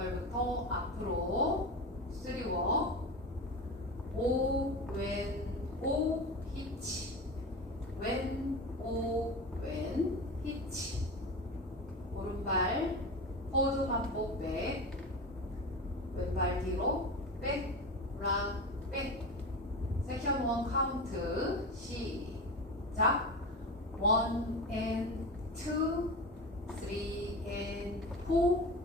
오른발부터 앞으로 쓰리워. 오, 왼, 오, 히치. 왼, 오, 왼, 히치. 오른발 허드 반복 백. 왼발 뒤로 백, 락, 백. 섹션 원 카운트 시작. 원, 앤, 투, 쓰리, 앤, 포.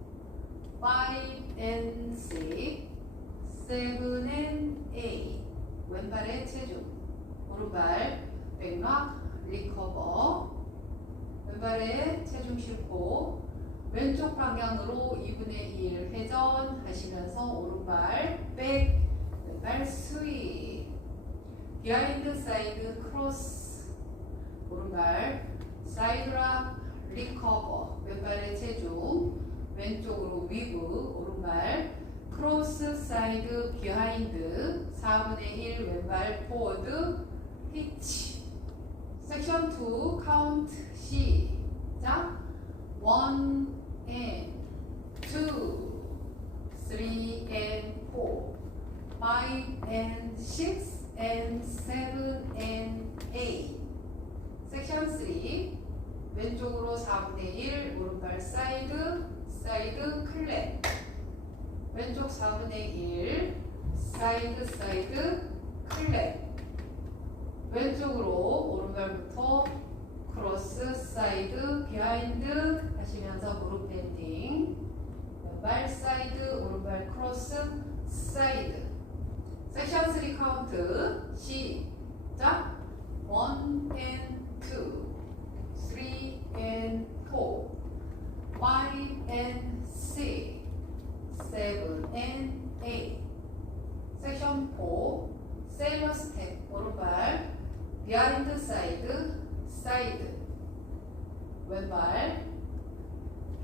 5 and 6, 7 and 8. 왼발에 체중, 오른발 백막, 리커버. 왼발에 체중 싣고 왼쪽 방향으로 2분의 1 회전하시면서 오른발 백, 왼발 스윗. 비하인드 사이드 크로스. 오른발 사이드락 리커버. 왼발에 체중. 왼쪽으로 위브 오른발 크로스 사이드 비하인드 4분의 1 왼발 포워드 히치 섹션 2 카운트 시작. 1 and 2 3 and 4 5 and 6 and 7 and 8 섹션 3 왼쪽으로 4분의 1 오른발 사이드 사이드 클랩 왼쪽 4분의 1 사이드 사이드 클랩 왼쪽으로 오른발부터 크로스 사이드 비하인드 하시면서 무릎 밴딩. 왼발 사이드 오른발 크로스 사이드. 섹션 3 카운트 시작 1 and 2 3 and 4 5 and 6 7 and 8 섹션 4 세일러 스텝 오른발 비하인드 사이드 사이드. 왼발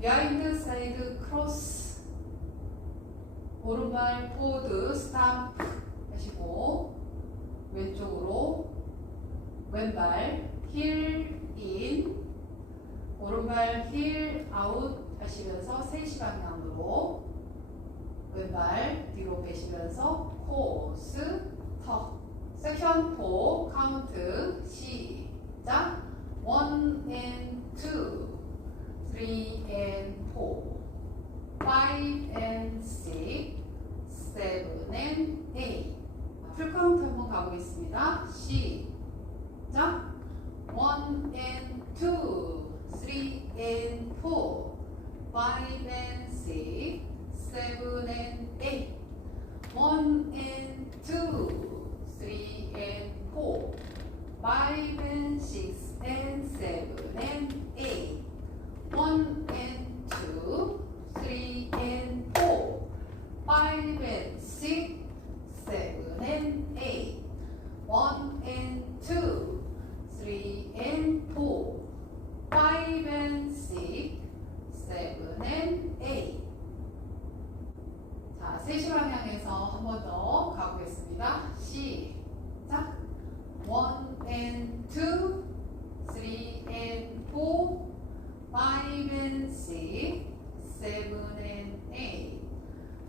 비하인드 사이드 크로스. 오른발 포드 스탬프 하시고 왼쪽으로 왼발 힐 인, 오른발 힐 아웃 하시면서 3시 방향으로 왼발 뒤로 빼시면서 코스 턱. 섹션 4 카운트 시작. 1 and 2 3 and 4 5 and 6 7 and 8 풀카운트 한번 가보겠습니다. 시작. 1 and 2 3 and 4 5 and 6 seven and eight, one and two, three and four, five and six and seven and